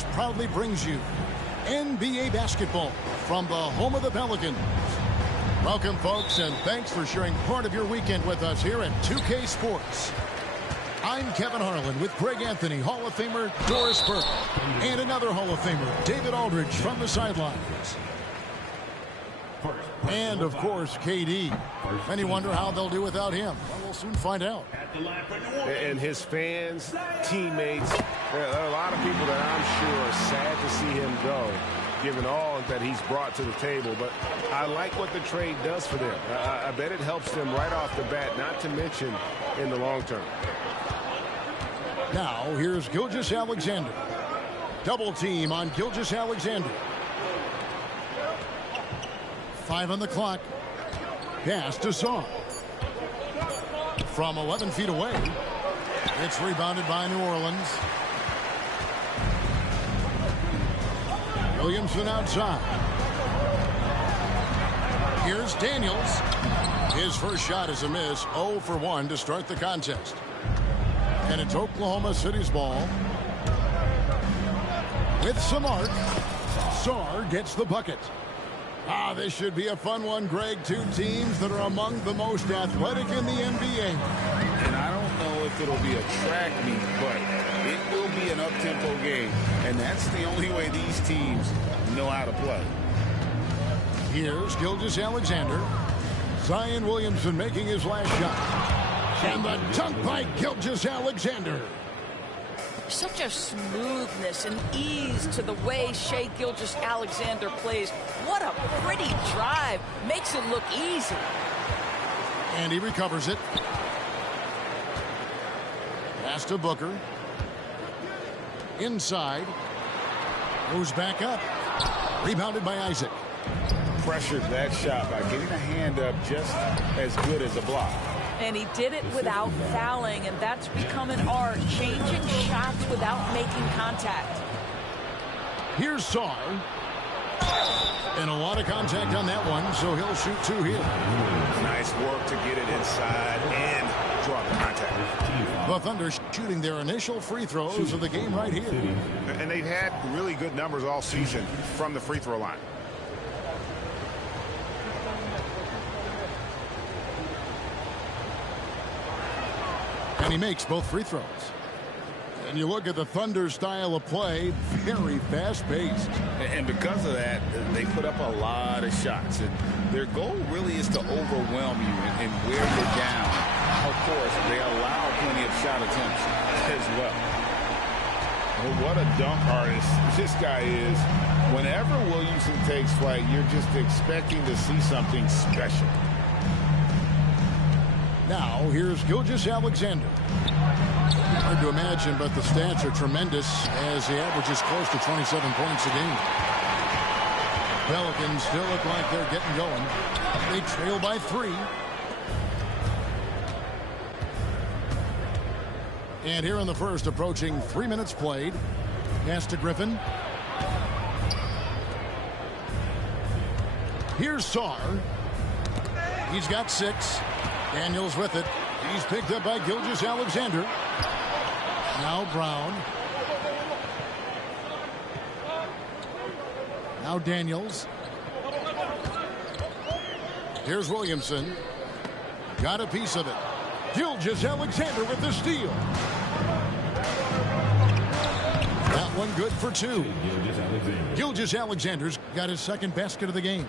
Sports proudly brings you NBA basketball from the home of the Pelicans. Welcome, folks, and thanks for sharing part of your weekend with us here at 2K Sports. I'm Kevin Harlan with Greg Anthony, Hall of Famer Doris Burke, and another Hall of Famer, David Aldridge, from the sidelines. And, of course, KD. Many wonder how they'll do without him. Well, we'll soon find out. And his fans, teammates, there are a lot of people that I'm sure are sad to see him go, given all that he's brought to the table. But I like what the trade does for them. I bet it helps them right off the bat, not to mention in the long term. Now, here's Gilgeous-Alexander. Double team on Gilgeous-Alexander. 5 on the clock. Pass to Saw. From 11 feet away. It's rebounded by New Orleans. Williamson outside. Here's Daniels. His first shot is a miss. 0 for 1 to start the contest. And it's Oklahoma City's ball. With Samart. Sarr gets the bucket. This should be a fun one, Greg. Two teams that are among the most athletic in the NBA. And I don't know if it'll be a track meet, but it will be an up-tempo game. And that's the only way these teams know how to play. Here's Gilgeous-Alexander. Zion Williamson making his last shot. And the dunk by Gilgeous-Alexander. Such a smoothness and ease to the way Shai Gilgeous-Alexander plays. What a pretty drive. Makes it look easy. And he recovers it. Pass to Booker. Inside. Goes back up. Rebounded by Isaac. Pressured that shot by getting a hand up just as good as a block. And he did it without fouling, and that's become an art, changing shots without making contact. Here's Sarr. And a lot of contact on that one, so he'll shoot 2 here. Nice work to get it inside and draw the contact. The Thunder shooting their initial free throws of the game right here. And they've had really good numbers all season from the free throw line. And he makes both free throws. And you look at the Thunder's style of play, very fast-paced. And because of that, they put up a lot of shots. And their goal really is to overwhelm you and wear you down. Of course, they allow plenty of shot attempts as well. Well, what a dunk artist this guy is. Whenever Williamson takes flight, you're just expecting to see something special. Now, here's Gilgeous-Alexander. Hard to imagine, but the stats are tremendous as he averages close to 27 points a game. Pelicans still look like they're getting going. They trail by 3. And here in the first, approaching 3 minutes played. Pass to Griffin. Here's Sarr. He's got 6. Daniels with it. He's picked up by Gilgeous-Alexander. Now Brown. Now Daniels. Here's Williamson. Got a piece of it. Gilgeous-Alexander with the steal. That one good for 2. Gilgeous-Alexander's got his second basket of the game.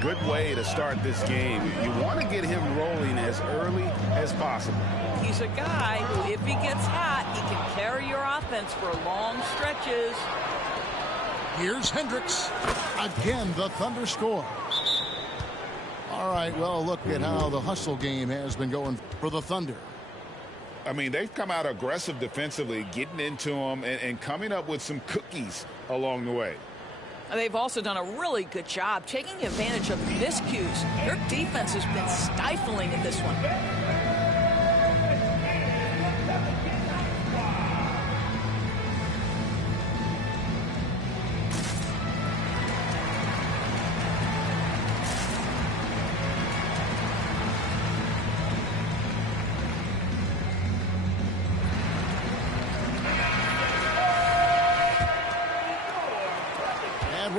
Good way to start this game. You want to get him rolling as early as possible. He's a guy who, if he gets hot, he can carry your offense for long stretches. Here's Hendricks. Again, the Thunder score. All right, well, look at how the hustle game has been going for the Thunder. I mean, they've come out aggressive defensively, getting into them and coming up with some cookies along the way. They've also done a really good job taking advantage of miscues. Their defense has been stifling in this one.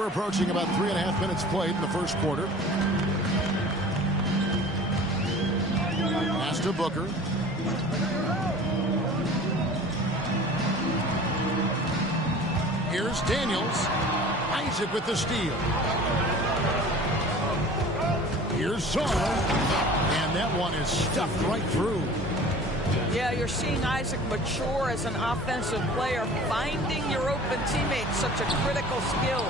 We're approaching about 3.5 minutes played in the first quarter. Pass to Booker. Here's Daniels. Isaac with the steal. Here's Saul. And that one is stuffed right through. Yeah, you're seeing Isaac mature as an offensive player. Finding your open teammates, such a critical skill.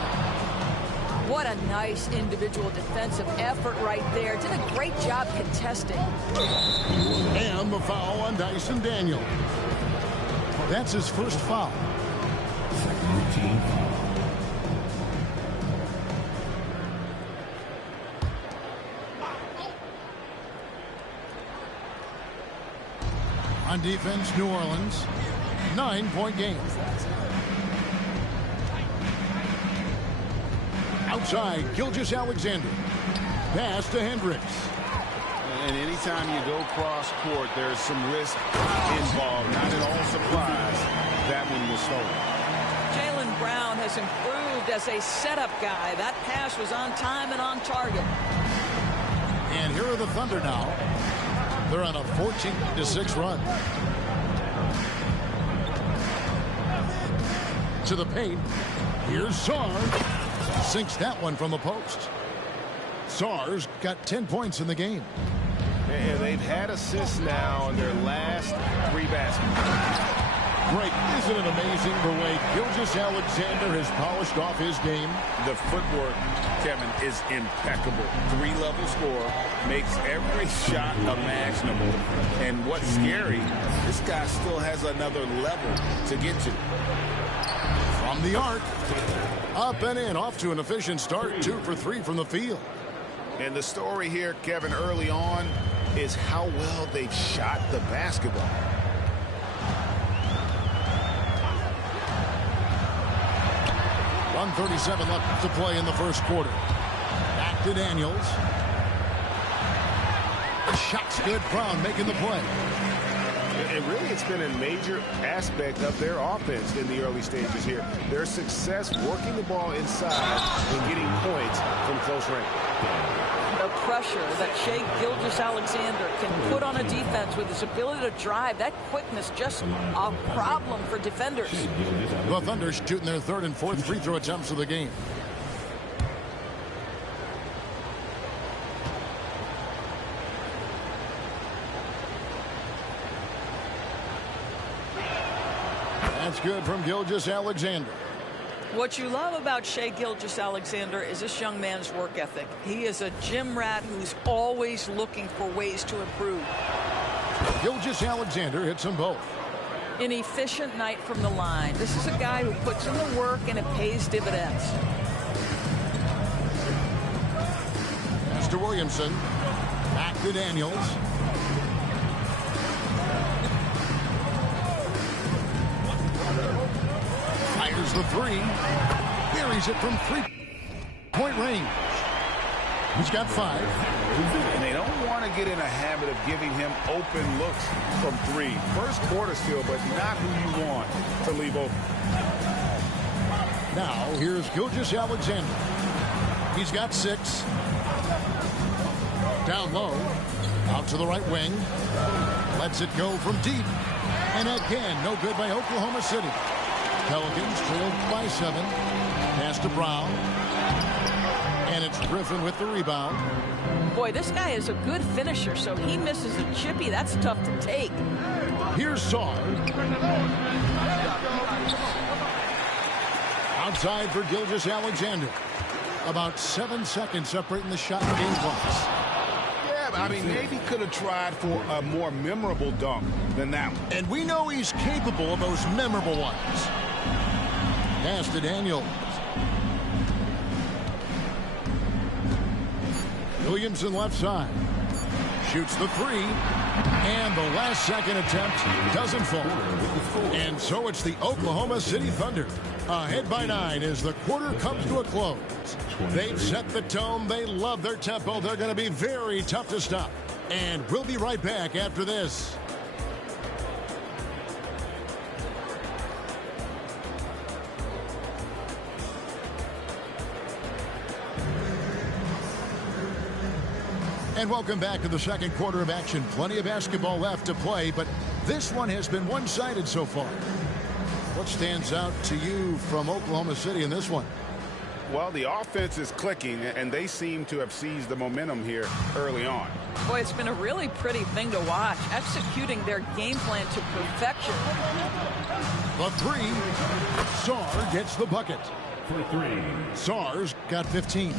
What a nice individual defensive effort right there. Did a great job contesting. And the foul on Dyson Daniel. That's his first foul. Routine foul. On defense, New Orleans, 9-point game. Outside, Gilgeous-Alexander. Pass to Hendricks. And anytime you go cross court, there's some risk involved. Not at all surprised that one was stolen. Jaylen Brown has improved as a setup guy. That pass was on time and on target. And here are the Thunder now. They're on a 14-6 run. To the paint. Here's Sarr. Sinks that one from the post. Sarr's got 10 points in the game. And they've had assists now in their last 3 baskets. Great. Isn't it amazing the way Gilgeous-Alexander has polished off his game? The footwork, Kevin, is impeccable. 3-level scorer, makes every shot imaginable. And what's scary, this guy still has another level to get to. From the arc. Up and in. Off to an efficient start. 2 for 3 from the field. And the story here, Kevin, early on is how well they've shot the basketball. .137 left to play in the first quarter. Back to Daniels. The shot's good. Brown making the play. And really, it's been a major aspect of their offense in the early stages here. Their success working the ball inside and getting points from close range. The pressure that Shai Gilgeous-Alexander can put on a defense with his ability to drive, that quickness, just a problem for defenders. The Thunder shooting their 3rd and 4th free throw attempts of the game. That's good from Gilgeous-Alexander. What you love about Shai Gilgeous-Alexander is this young man's work ethic. He is a gym rat who's always looking for ways to improve. Gilgeous-Alexander hits them both. An efficient night from the line. This is a guy who puts in the work and it pays dividends. Mr. Williamson. Back to Daniels. Fires the 3. Buries it from 3-point range. He's got 5. And they don't want to get in a habit of giving him open looks from 3. First quarter still, but not who you want to leave open. Now, here's Gilgeous-Alexander. He's got 6. Down low. Out to the right wing. Lets it go from deep. And again, no good by Oklahoma City. Pelicans trailed by 7. Pass to Brown. And it's Griffin with the rebound. Boy, this guy is a good finisher, so he misses a chippy. That's tough to take. Here's Sarr. Outside for Gilgeous-Alexander. About 7 seconds separating the shot and game clocks. Yeah, I mean, maybe could have tried for a more memorable dunk than that one. And we know he's capable of those memorable ones. Pass to Daniels. Williamson left side. Shoots the 3. And the last second attempt doesn't fall. And so it's the Oklahoma City Thunder. Ahead by 9 as the quarter comes to a close. They've set the tone. They love their tempo. They're going to be very tough to stop. And we'll be right back after this. And welcome back to the second quarter of action. Plenty of basketball left to play, but this one has been one-sided so far. What stands out to you from Oklahoma City in this one? Well, the offense is clicking, and they seem to have seized the momentum here early on. Boy, it's been a really pretty thing to watch, executing their game plan to perfection. The three. Sarr gets the bucket. For three. Sarr's got 15.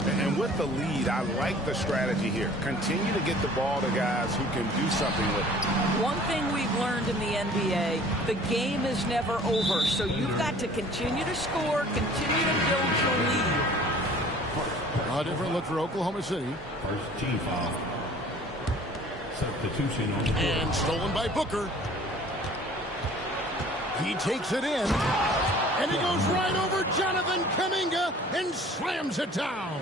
And with the lead, I like the strategy here. Continue to get the ball to guys who can do something with it. One thing we've learned in the NBA, the game is never over. So you've got to continue to score, continue to build your lead. A different look for Oklahoma City. First team foul. Substitution on the court. And stolen by Booker. He takes it in. And he goes right over Jonathan Kuminga and slams it down.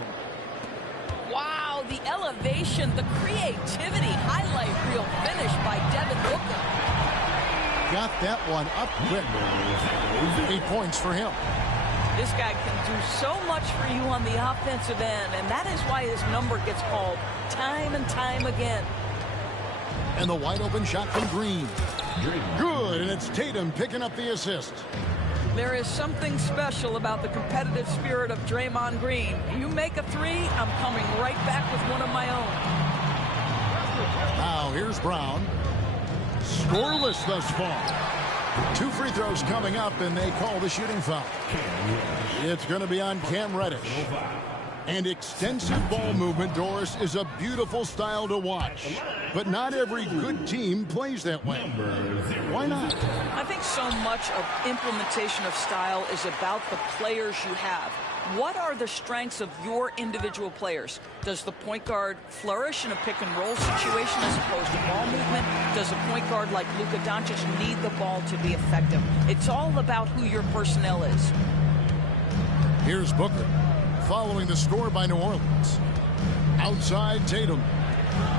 Wow, the elevation, the creativity, highlight reel finish by Devin Booker. Got that one up quick. 8 points for him. This guy can do so much for you on the offensive end, and that is why his number gets called time and time again. And the wide open shot from Green. Good, and it's Tatum picking up the assist. There is something special about the competitive spirit of Draymond Green. You make a three, I'm coming right back with one of my own. Now here's Brown. Scoreless thus far. 2 free throws coming up, and they call the shooting foul. It's going to be on Cam Reddish. And extensive ball movement, Doris, is a beautiful style to watch. But not every good team plays that way. Why not? I think so much of implementation of style is about the players you have. What are the strengths of your individual players? Does the point guard flourish in a pick-and-roll situation as opposed to ball movement? Does a point guard like Luka Doncic need the ball to be effective? It's all about who your personnel is. Here's Booker, following the score by New Orleans. Outside Tatum.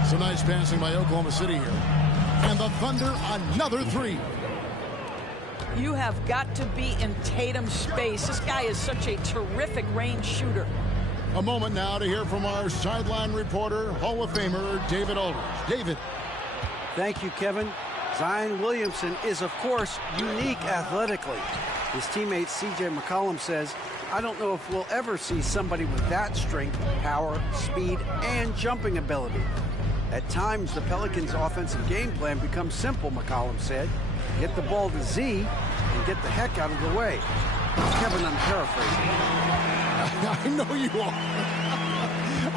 Some nice passing by Oklahoma City here. And the Thunder, another three. You have got to be in Tatum's space. This guy is such a terrific range shooter. A moment now to hear from our sideline reporter, Hall of Famer David Aldridge. David. Thank you, Kevin. Zion Williamson is, of course, unique athletically. His teammate C.J. McCollum says, I don't know if we'll ever see somebody with that strength, power, speed, and jumping ability. At times, the Pelicans' offensive game plan becomes simple, McCollum said. Get the ball to Z and get the heck out of the way. Kevin, I'm paraphrasing. I know you are.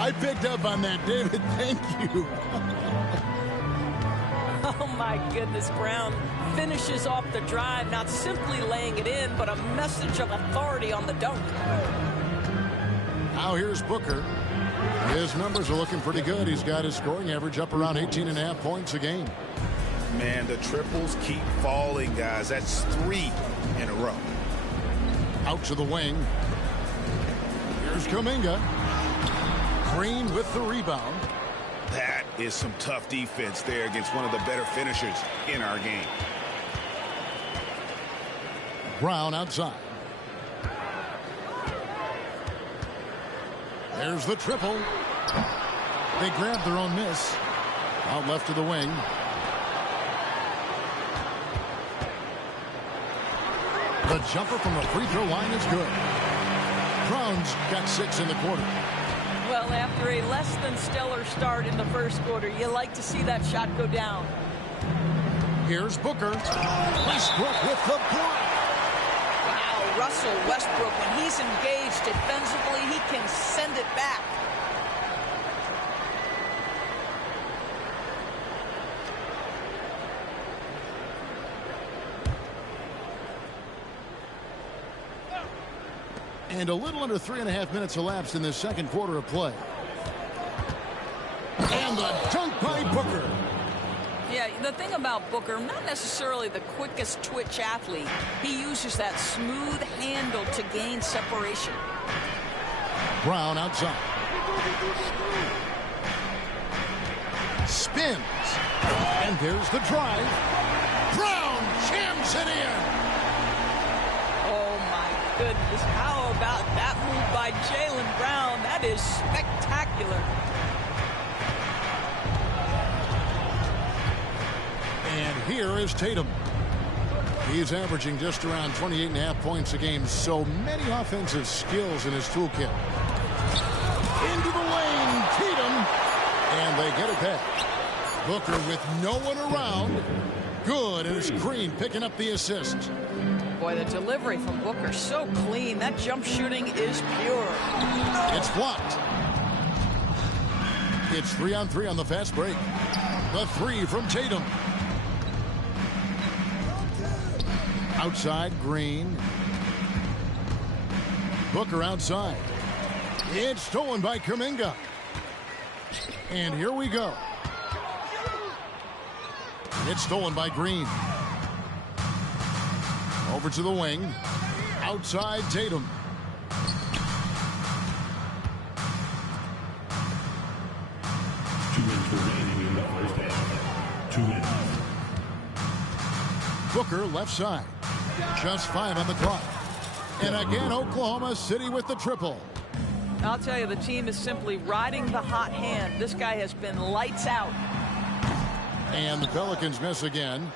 I picked up on that, David. Thank you. Oh, my goodness. Brown finishes off the drive, not simply laying it in, but a message of authority on the dunk. Now here's Booker. His numbers are looking pretty good. He's got his scoring average up around 18.5 points a game. Man, the triples keep falling, guys. That's 3 in a row. Out to the wing. Here's Kuminga. Green with the rebound. That is some tough defense there against one of the better finishers in our game. Brown outside. There's the triple. They grabbed their own miss. Out left to the wing. The jumper from the free throw line is good. Brown's got 6 in the quarter. Well, after a less than stellar start in the first quarter, you like to see that shot go down. Here's Booker. Westbrook with the block. Wow, Russell Westbrook, when he's engaged defensively, he can send it back. And a little under 3.5 minutes elapsed in this second quarter of play. And the dunk by Booker. Yeah, the thing about Booker, not necessarily the quickest twitch athlete. He uses that smooth handle to gain separation. Brown outside. Spins. And there's the drive. Brown jams it in. Oh, my goodness. How about that move by Jaylen Brown? That is spectacular. And here is Tatum. He's averaging just around 28.5 points a game. So many offensive skills in his toolkit. Into the lane, Tatum. And they get it back. Booker with no one around. Good, and it's Green picking up the assist. Boy, the delivery from Booker, so clean. That jump shooting is pure. It's blocked. It's 3-on-3 on the fast break. The three from Tatum. Outside, Green. Booker outside. It's stolen by Kuminga. And here we go. It's stolen by Green. Over to the wing. Outside, Tatum. Booker left side. Just 5 on the clock. And again, Oklahoma City with the triple. I'll tell you, the team is simply riding the hot hand. This guy has been lights out. And the Pelicans miss again.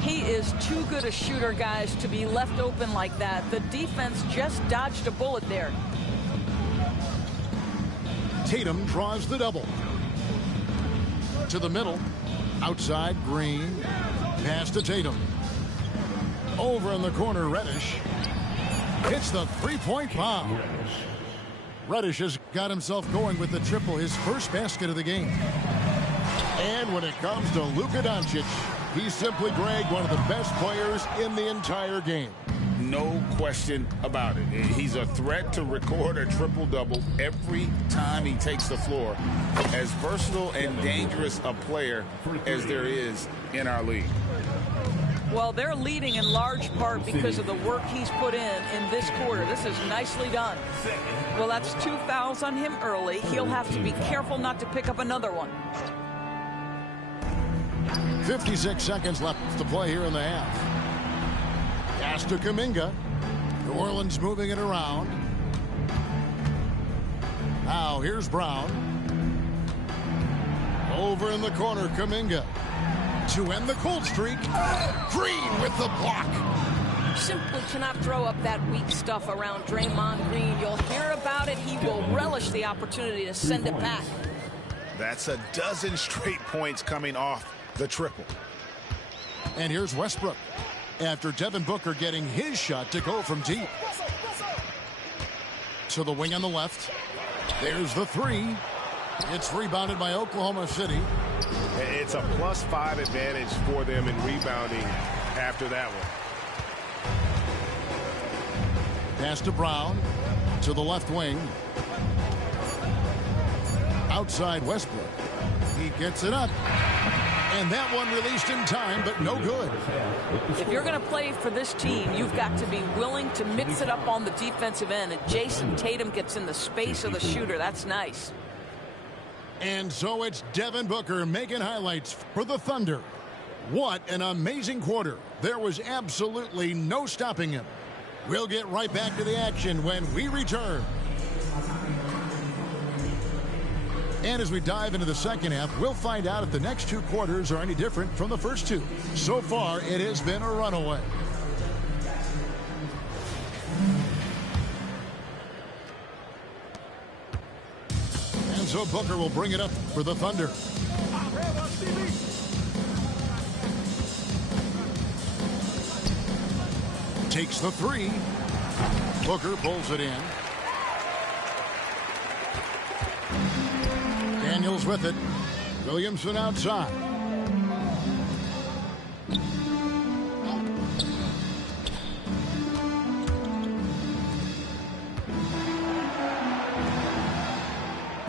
He is too good a shooter, guys, to be left open like that. The defense just dodged a bullet there. Tatum draws the double. To the middle. Outside, Green. Pass to Tatum. Over in the corner, Reddish. Hits the three-point bomb. Reddish has got himself going with the triple, his first basket of the game. And when it comes to Luka Doncic, he's simply, Greg, one of the best players in the entire game. No question about it. He's a threat to record a triple-double every time he takes the floor. As versatile and dangerous a player as there is in our league. Well, they're leading in large part because of the work he's put in this quarter. This is nicely done. Well, that's 2 fouls on him early. He'll have to be careful not to pick up another one. 56 seconds left to play here in the half. Pass to Kuminga. New Orleans moving it around. Now here's Brown. Over in the corner, Kuminga. To end the cold streak. Green with the block. Simply cannot throw up that weak stuff around Draymond Green. You'll hear about it. He will relish the opportunity to send it back. That's a dozen straight points coming off the triple. And here's Westbrook. After Devin Booker getting his shot to go from deep. To the wing on the left. There's the three. It's rebounded by Oklahoma City. It's a +5 advantage for them in rebounding after that one. Pass to Brown. To the left wing. Outside Westbrook. He gets it up. And that one released in time, but no good. If you're going to play for this team, you've got to be willing to mix it up on the defensive end. And Jason Tatum gets in the space of the shooter. That's nice. And so it's Devin Booker making highlights for the Thunder. What an amazing quarter. There was absolutely no stopping him. We'll get right back to the action when we return. And as we dive into the second half, we'll find out if the next 2 quarters are any different from the first 2. So far, it has been a runaway. And so Booker will bring it up for the Thunder. Takes the three. Booker pulls it in. Daniels with it. Williamson outside.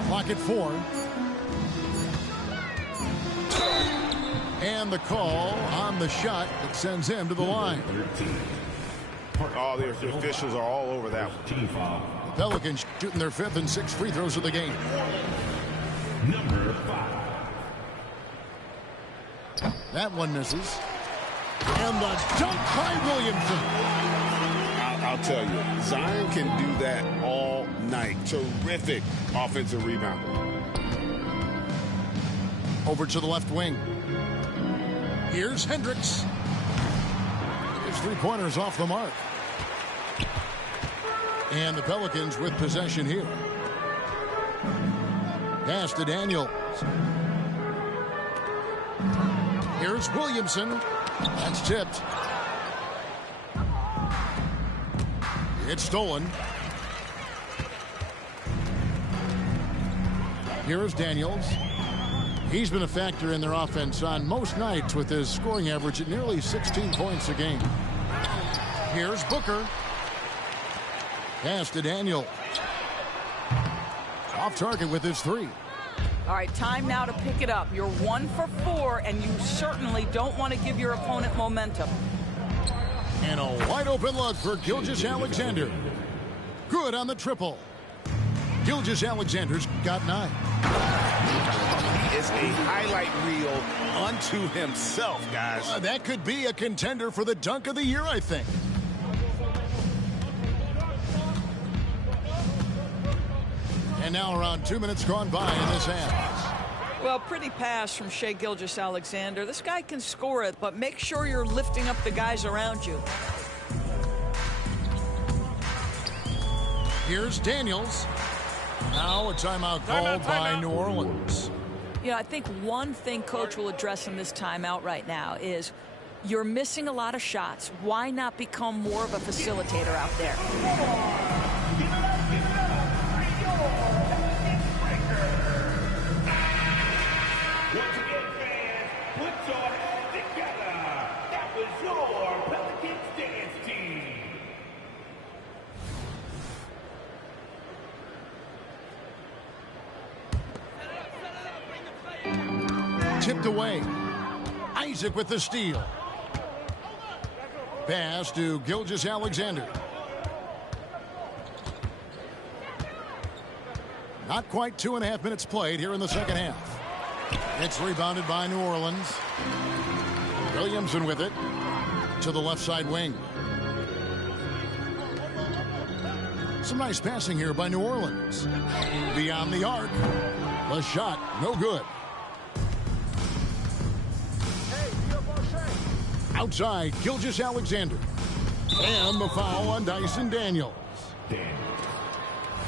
Clock at 4. And the call on the shot that sends him to the line. Oh, the officials are all over that one. The Pelicans shooting their 5th and 6th free throws of the game. Number 5. That one misses. And the dunk by Williamson. I'll tell you, Zion can do that all night. Terrific offensive rebound. Over to the left wing. Here's Hendricks. His three-pointers off the mark. And the Pelicans with possession here. Pass to Daniels. Here's Williamson. That's tipped. It's stolen. Here's Daniels. He's been a factor in their offense on most nights with his scoring average at nearly 16 points a game. Here's Booker. Pass to Daniel. Off target with his three. All right, time now to pick it up. You're 1 for 4, and you certainly don't want to give your opponent momentum. And a wide open look for Gilgeous-Alexander. Good on the triple. Gilgeous-Alexander's got 9. He is a highlight reel unto himself, guys. That could be a contender for the dunk of the year, I think. And now around 2 minutes gone by in this half. Well, pretty pass from Shai Gilgeous-Alexander. This guy can score it, but make sure you're lifting up the guys around you. Here's Daniels. Now a timeout called by New Orleans. You know, I think one thing Coach will address in this timeout right now is you're missing a lot of shots. Why not become more of a facilitator out there? Once again, fans, put your hands together. That was your Pelicans dance team. Tipped away. Isaac with the steal. Pass to Gilgeous-Alexander. Not quite 2.5 minutes played here in the second half. It's rebounded by New Orleans. Williamson with it to the left side wing. Some nice passing here by New Orleans. Beyond the arc. The shot, no good. Outside, Gilgeous-Alexander. And the foul on Dyson Daniels.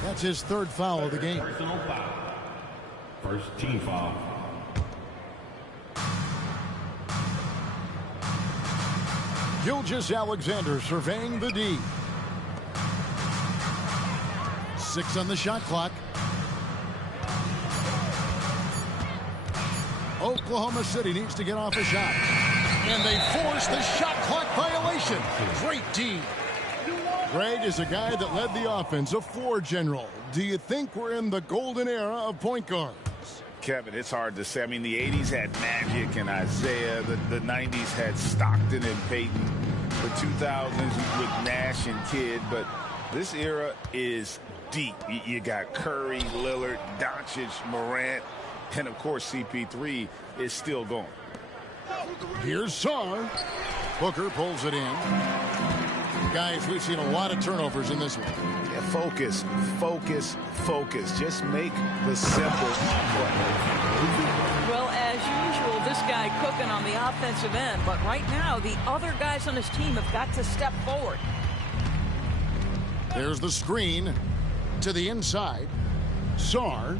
That's his third foul of the game. Personal foul. First team foul. Gilgeous-Alexander surveying the D. 6 on the shot clock. Oklahoma City needs to get off a shot. And they force the shot clock violation. Great D. Greg is a guy that led the offense, a floor general. Do you think we're in the golden era of point guards? Kevin, it's hard to say. I mean, the 80s had Magic and Isaiah. The 90s had Stockton and Peyton. The 2000s with Nash and Kidd. But this era is deep. You got Curry, Lillard, Doncic, Morant, and, of course, CP3 is still going. Here's Sarr. Booker pulls it in. Guys, we've seen a lot of turnovers in this one. Yeah, focus, focus, focus. Just make the simple play. Well, as usual, this guy cooking on the offensive end. But right now, the other guys on his team have got to step forward. There's the screen to the inside. Sarr.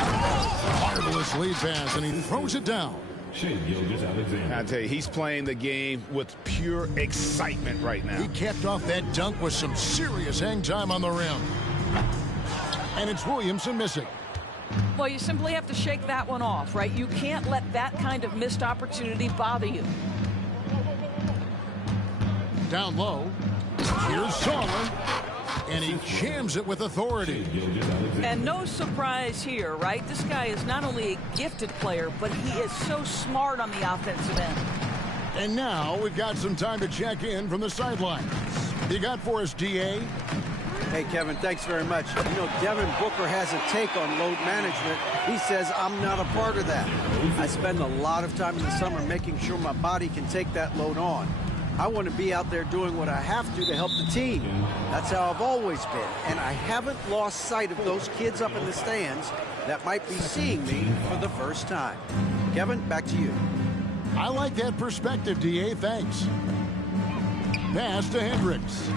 Marvelous lead pass, and he throws it down. Shai Gilgeous-Alexander. I tell you, he's playing the game with pure excitement right now. He capped off that dunk with some serious hang time on the rim. And it's Williamson missing. Well, you simply have to shake that one off, right? You can't let that kind of missed opportunity bother you. Down low. Here's Sarr. And he jams it with authority. And no surprise here, right? This guy is not only a gifted player, but he is so smart on the offensive end. And now we've got some time to check in from the sidelines. You got for us, DA? Hey, Kevin, thanks very much. You know, Devin Booker has a take on load management. He says, I'm not a part of that. I spend a lot of time in the summer making sure my body can take that load on. I want to be out there doing what I have to help the team. That's how I've always been. And I haven't lost sight of those kids up in the stands that might be seeing me for the first time. Kevin, back to you. I like that perspective, D.A. Thanks. Pass to Hendricks.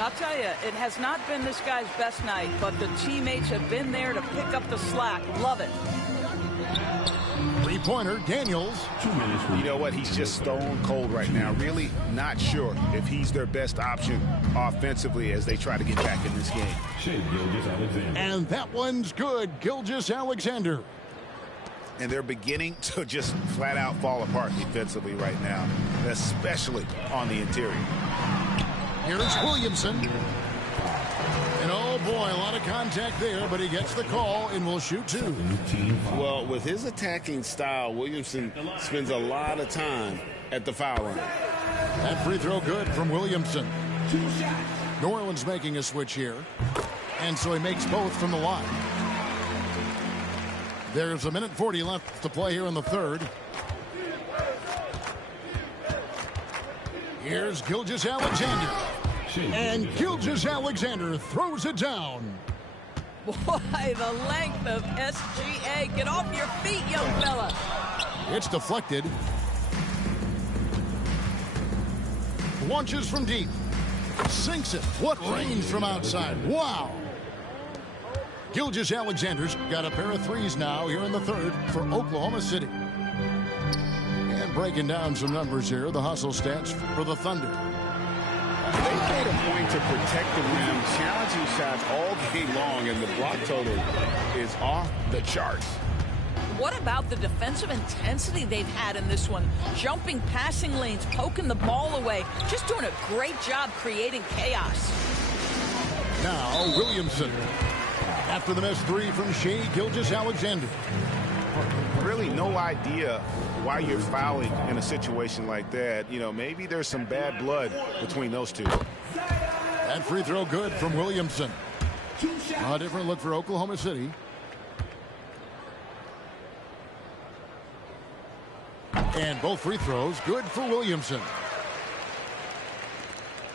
I'll tell you, it has not been this guy's best night, but the teammates have been there to pick up the slack. Love it. Three-pointer, Daniels. 2 minutes. You know what? He's just stone cold right now. Really not sure if he's their best option offensively as they try to get back in this game. And that one's good. Gilgeous-Alexander. And they're beginning to just flat out fall apart defensively right now, especially on the interior. Here's Williamson. And oh boy, a lot of contact there, but he gets the call and will shoot 2. Well, with his attacking style, Williamson spends a lot of time at the foul line. That free throw good from Williamson. New Orleans making a switch here. And so he makes both from the line. There's 1:40 left to play here in the third. Here's Gilgeous-Alexander. And Gilgeous-Alexander throws it down. Boy, the length of SGA. Get off your feet, young fella. It's deflected. Launches from deep. Sinks it. What range from outside. Wow. Gilgeous-Alexander's got a pair of threes now here in the third for Oklahoma City. And breaking down some numbers here, the hustle stats for the Thunder. They made a point to protect the rim, challenging shots all game long, and the block total is off the charts. What about the defensive intensity they've had in this one? Jumping passing lanes, poking the ball away. Just doing a great job creating chaos. Now Williamson. After the missed three from Shai Gilgeous-Alexander. Really no idea why you're fouling in a situation like that. You know, maybe there's some bad blood between those two. That free throw good from Williamson. A different look for Oklahoma City. And both free throws good for Williamson.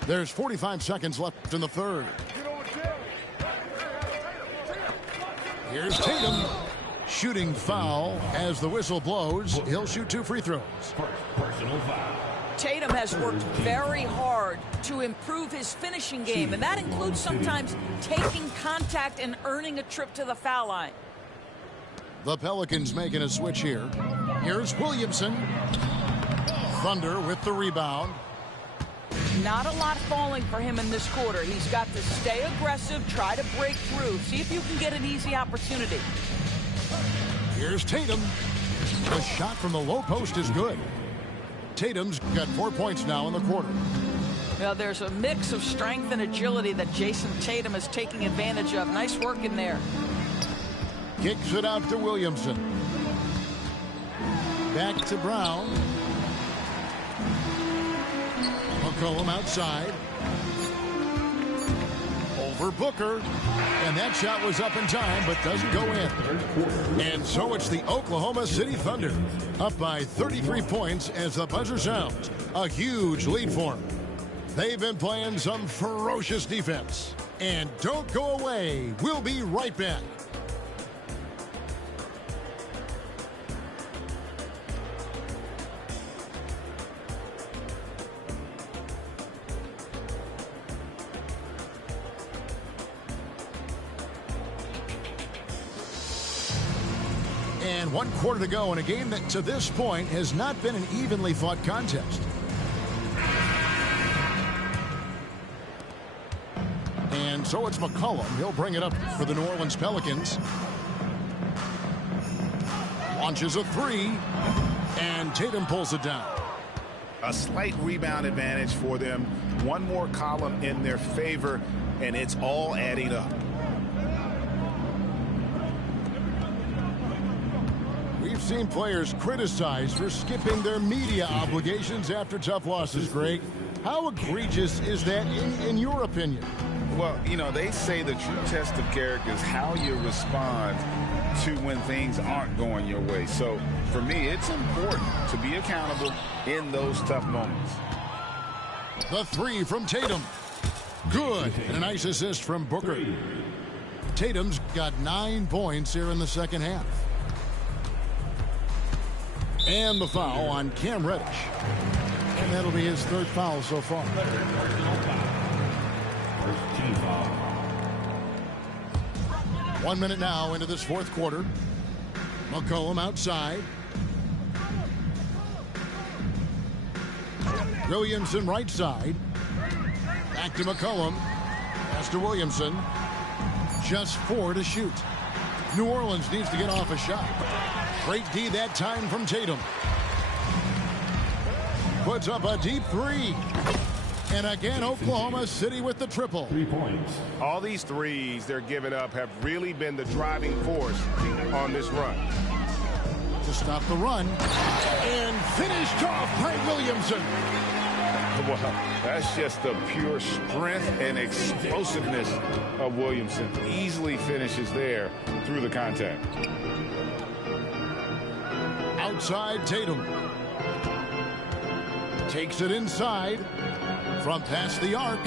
There's 45 seconds left in the third. Here's Tatum. Shooting foul as the whistle blows. He'll shoot 2 free throws. Personal foul. Tatum has worked very hard to improve his finishing game, and that includes sometimes taking contact and earning a trip to the foul line. The Pelicans making a switch here. Here's Williamson. Thunder with the rebound. Not a lot falling for him in this quarter. He's got to stay aggressive, try to break through, see if you can get an easy opportunity. Here's Tatum. The shot from the low post is good. Tatum's got 4 points now in the quarter. Well, there's a mix of strength and agility that Jason Tatum is taking advantage of. Nice work in there. Kicks it out to Williamson. Back to Brown. McCollum outside. Over Booker. And that shot was up in time, but doesn't go in. And so it's the Oklahoma City Thunder. Up by 33 points as the buzzer sounds. A huge lead for them. They've been playing some ferocious defense. And don't go away. We'll be right back. And 1 quarter to go in a game that to this point has not been an evenly fought contest. And so it's McCollum. He'll bring it up for the New Orleans Pelicans. Launches a three. And Tatum pulls it down. A slight rebound advantage for them. One more column in their favor, and it's all adding up. We've seen players criticized for skipping their media obligations after tough losses, Greg. How egregious is that in your opinion? Well, you know, they say the true test of character is how you respond to when things aren't going your way. So, for me, it's important to be accountable in those tough moments. The three from Tatum. Good. And a nice assist from Booker. Tatum's got 9 points here in the second half. And the foul on Cam Reddish. And that'll be his third foul so far. First team foul. 1 minute now into this fourth quarter. McCollum outside. Williamson right side. Back to McCollum. Pass to Williamson. Just 4 to shoot. New Orleans needs to get off a shot. Great D that time from Tatum. Puts up a deep 3. And again, Oklahoma City with the triple. 3 points. All these threes they're giving up have really been the driving force on this run. To stop the run. And finished off by Williamson. Well, that's just the pure strength and explosiveness of Williamson. Easily finishes there through the contact. Outside Tatum. Takes it inside from past the arc.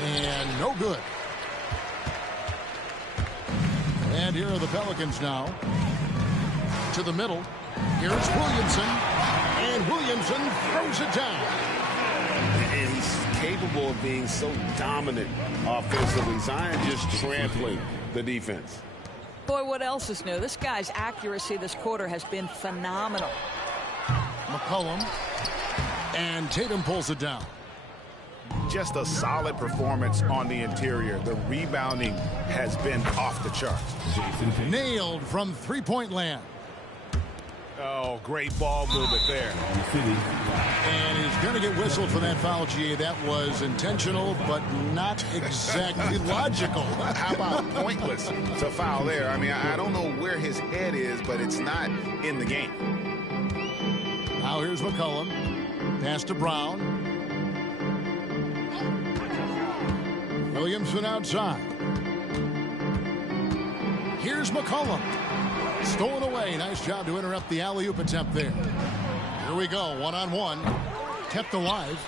And no good. And here are the Pelicans now. To the middle. Here's Williamson. And Williamson throws it down. And he's capable of being so dominant offensively. Zion just trampling the defense. Boy, what else is new? This guy's accuracy this quarter has been phenomenal. McCollum. And Tatum pulls it down. Just a solid performance on the interior. The rebounding has been off the charts. Nailed from three-point land. Oh, great ball movement there. And he's going to get whistled for that foul, GA. That was intentional, but not exactly logical. How about pointless to foul there? I mean, I don't know where his head is, but it's not in the game. Now here's McCollum. Pass to Brown. Williamson outside. Here's McCollum. Stolen away. Nice job to interrupt the alley-oop attempt there. Here we go. One-on-one. Kept alive.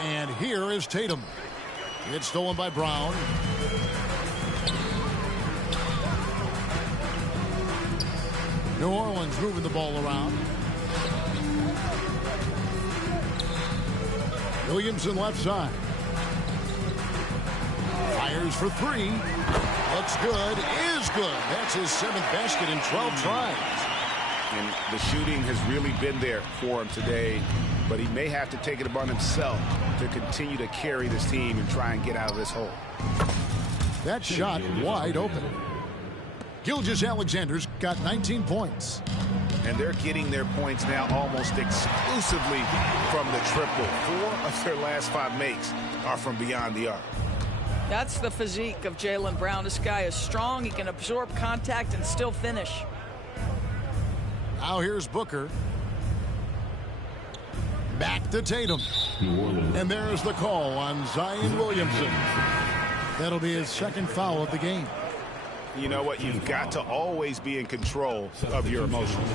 And here is Tatum. It's stolen by Brown. New Orleans moving the ball around. Williamson left side. Fires for 3. Looks good. Is good. That's his 7th basket in 12 tries. And the shooting has really been there for him today, but he may have to take it upon himself to continue to carry this team and try and get out of this hole. That shot wide open. Gilgeous-Alexander's got 19 points. And they're getting their points now almost exclusively from the triple. 4 of their last 5 makes are from beyond the arc. That's the physique of Jaylen Brown. This guy is strong. He can absorb contact and still finish. Now here's Booker. Back to Tatum. And there's the call on Zion Williamson. That'll be his 2nd foul of the game. You know what? You've got to always be in control of your emotions.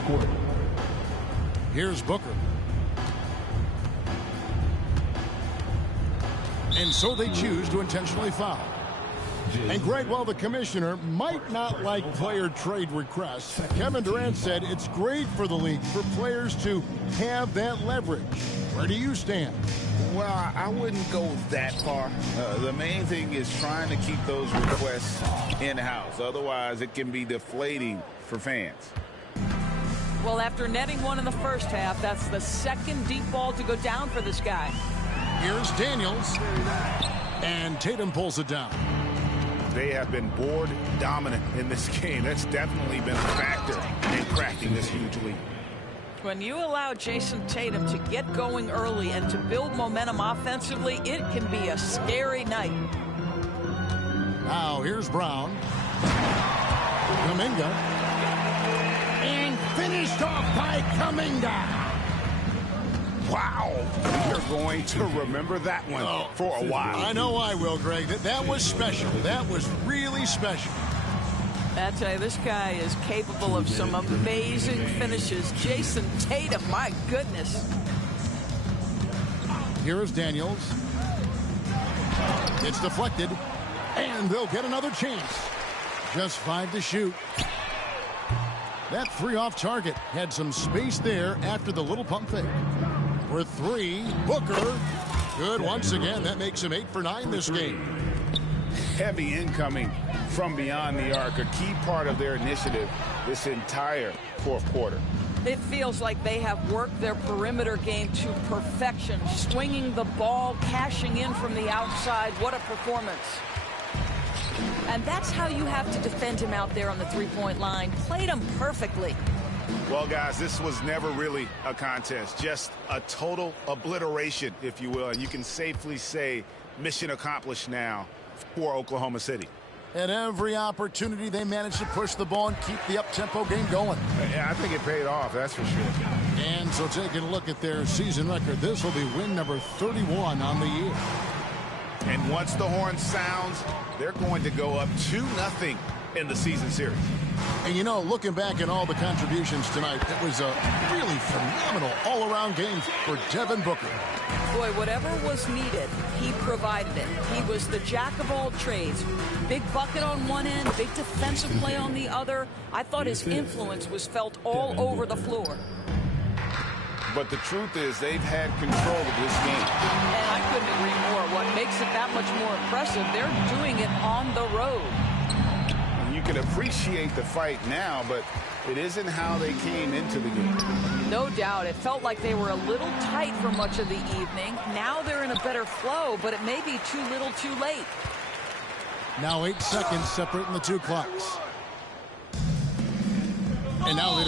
Here's Booker. And so they choose to intentionally foul. And Greg, while the commissioner might not like player trade requests, Kevin Durant said it's great for the league for players to have that leverage. Where do you stand? Well, I wouldn't go that far. The main thing is trying to keep those requests in-house. Otherwise, it can be deflating for fans. Well, after netting one in the first half, that's the 2nd deep ball to go down for this guy. Here's Daniels. And Tatum pulls it down. They have been board dominant in this game. That's definitely been a factor in cracking this huge lead. When you allow Jason Tatum to get going early and to build momentum offensively, it can be a scary night. Now here's Brown. Kuminga. And finished off by Kuminga. Wow. You're going to remember that one for a while. I know I will, Greg. That was special. That was really special. I tell you, this guy is capable of some amazing finishes. Jason Tatum, my goodness. Here is Daniels. It's deflected. And they'll get another chance. Just 5 to shoot. That three off target had some space there after the little pump fake. For three, Booker. Good once again. That makes him 8 for 9 this game. Heavy incoming from beyond the arc, a key part of their initiative this entire fourth quarter. It feels like they have worked their perimeter game to perfection, swinging the ball, cashing in from the outside. What a performance. And that's how you have to defend him out there on the three-point line. Played him perfectly. Well, guys, this was never really a contest, just a total obliteration, if you will. And you can safely say mission accomplished now for Oklahoma City. At every opportunity, they managed to push the ball and keep the up-tempo game going. Yeah, I think it paid off, that's for sure. And so taking a look at their season record, this will be win number 31 on the year. And once the horn sounds, they're going to go up 2-0 in the season series. And you know, looking back at all the contributions tonight, it was a really phenomenal all-around game for Devin Booker. Boy, whatever was needed, he provided it. He was the jack of all trades. Big bucket on one end, big defensive play on the other. I thought his influence was felt all over the floor. But the truth is they've had control of this game. And I couldn't agree more. What makes it that much more impressive, they're doing it on the road. You can appreciate the fight now, but it isn't how they came into the game. No doubt. It felt like they were a little tight for much of the evening. Now they're in a better flow, but it may be too little too late. Now 8 seconds separating the two clocks. And now they